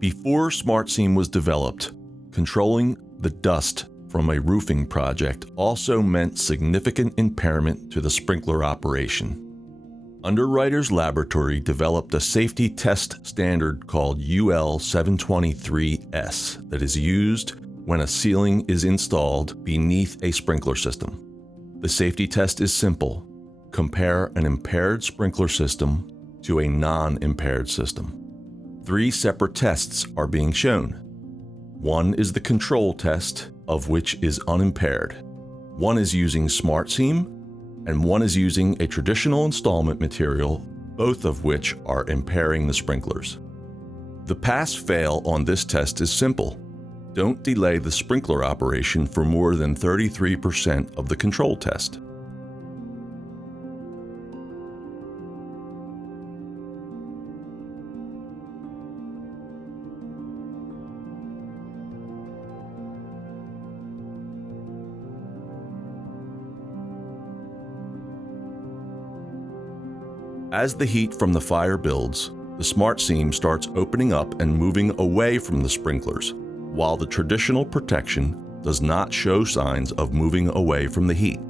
Before SmartSeam was developed, controlling the dust from a roofing project also meant significant impairment to the sprinkler operation. Underwriters Laboratory developed a safety test standard called UL 723S that is used when a ceiling is installed beneath a sprinkler system. The safety test is simple. Compare an impaired sprinkler system to a non-impaired system. 3 separate tests are being shown. One is the control test, of which is unimpaired. One is using SmartSeam, and one is using a traditional installment material, both of which are impairing the sprinklers. The pass-fail on this test is simple. Don't delay the sprinkler operation for more than 33% of the control test. As the heat from the fire builds, the SmartSeam starts opening up and moving away from the sprinklers, while the traditional protection does not show signs of moving away from the heat.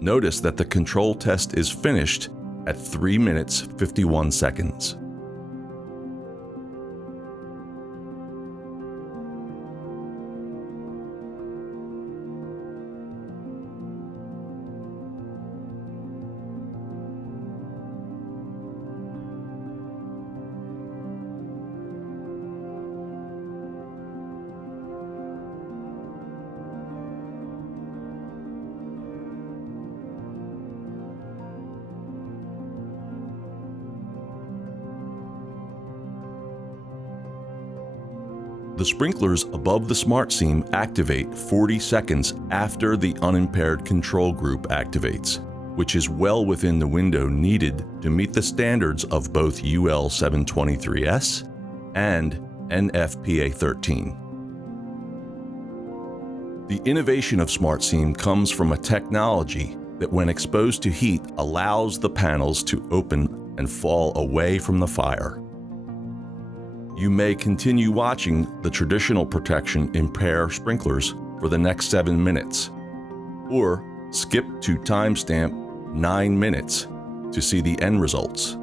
Notice that the control test is finished at 3 minutes 51 seconds. The sprinklers above the SmartSeam activate 40 seconds after the unimpaired control group activates, which is well within the window needed to meet the standards of both UL 723S and NFPA 13. The innovation of SmartSeam comes from a technology that, when exposed to heat, allows the panels to open and fall away from the fire. You may continue watching the traditional protection impair sprinklers for the next 7 minutes, or skip to timestamp 9 minutes to see the end results.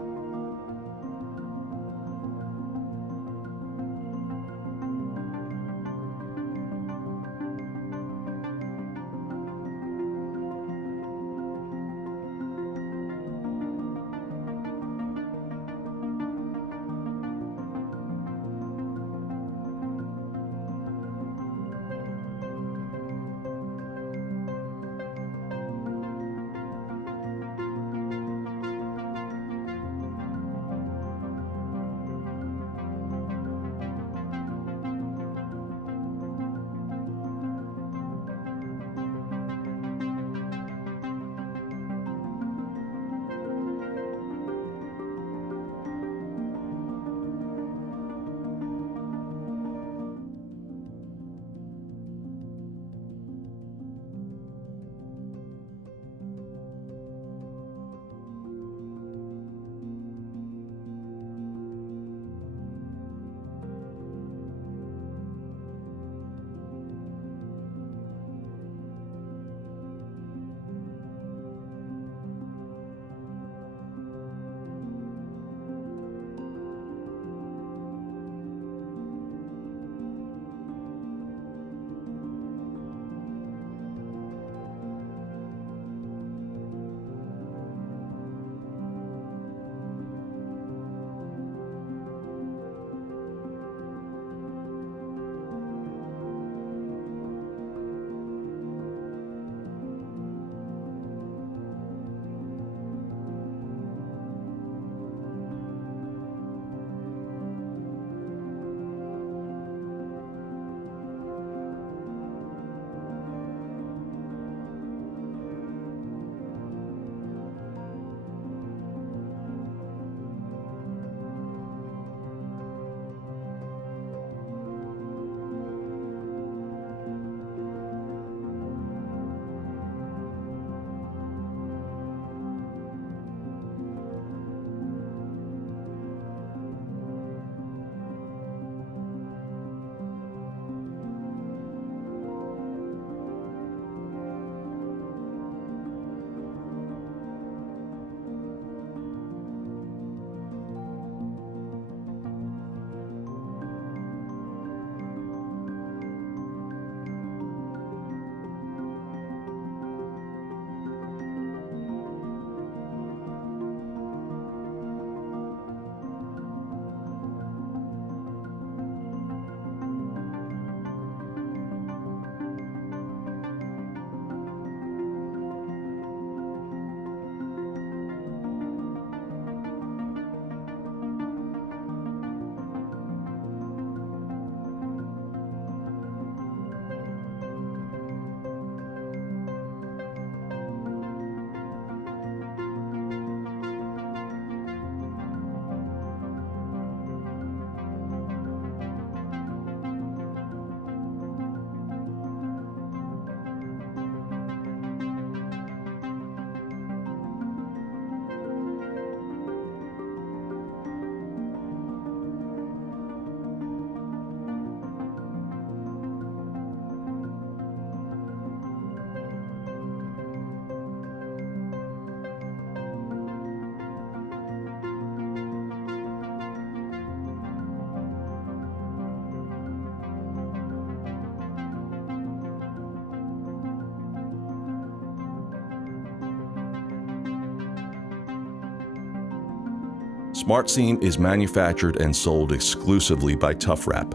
SmartSeam is manufactured and sold exclusively by Tuffwrap.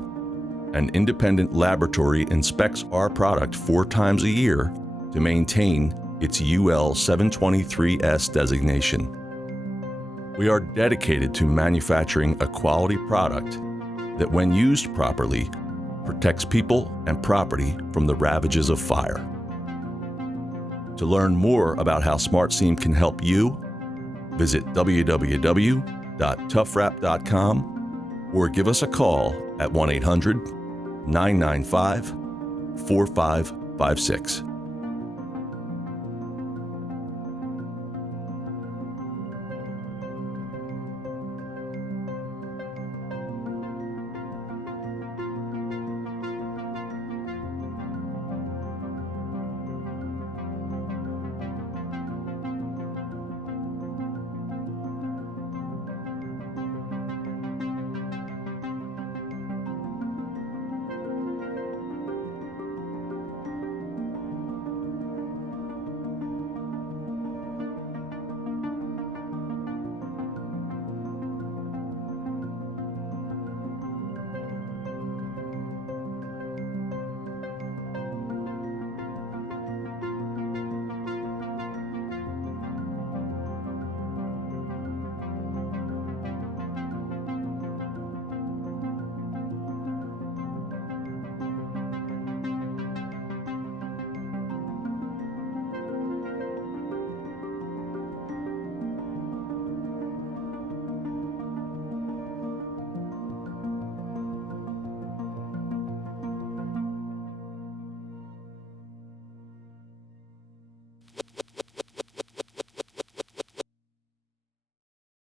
An independent laboratory inspects our product 4 times a year to maintain its UL 723S designation. We are dedicated to manufacturing a quality product that, when used properly, protects people and property from the ravages of fire. To learn more about how SmartSeam can help you, visit www.tuffwrap.com or give us a call at 1-800-995-4556.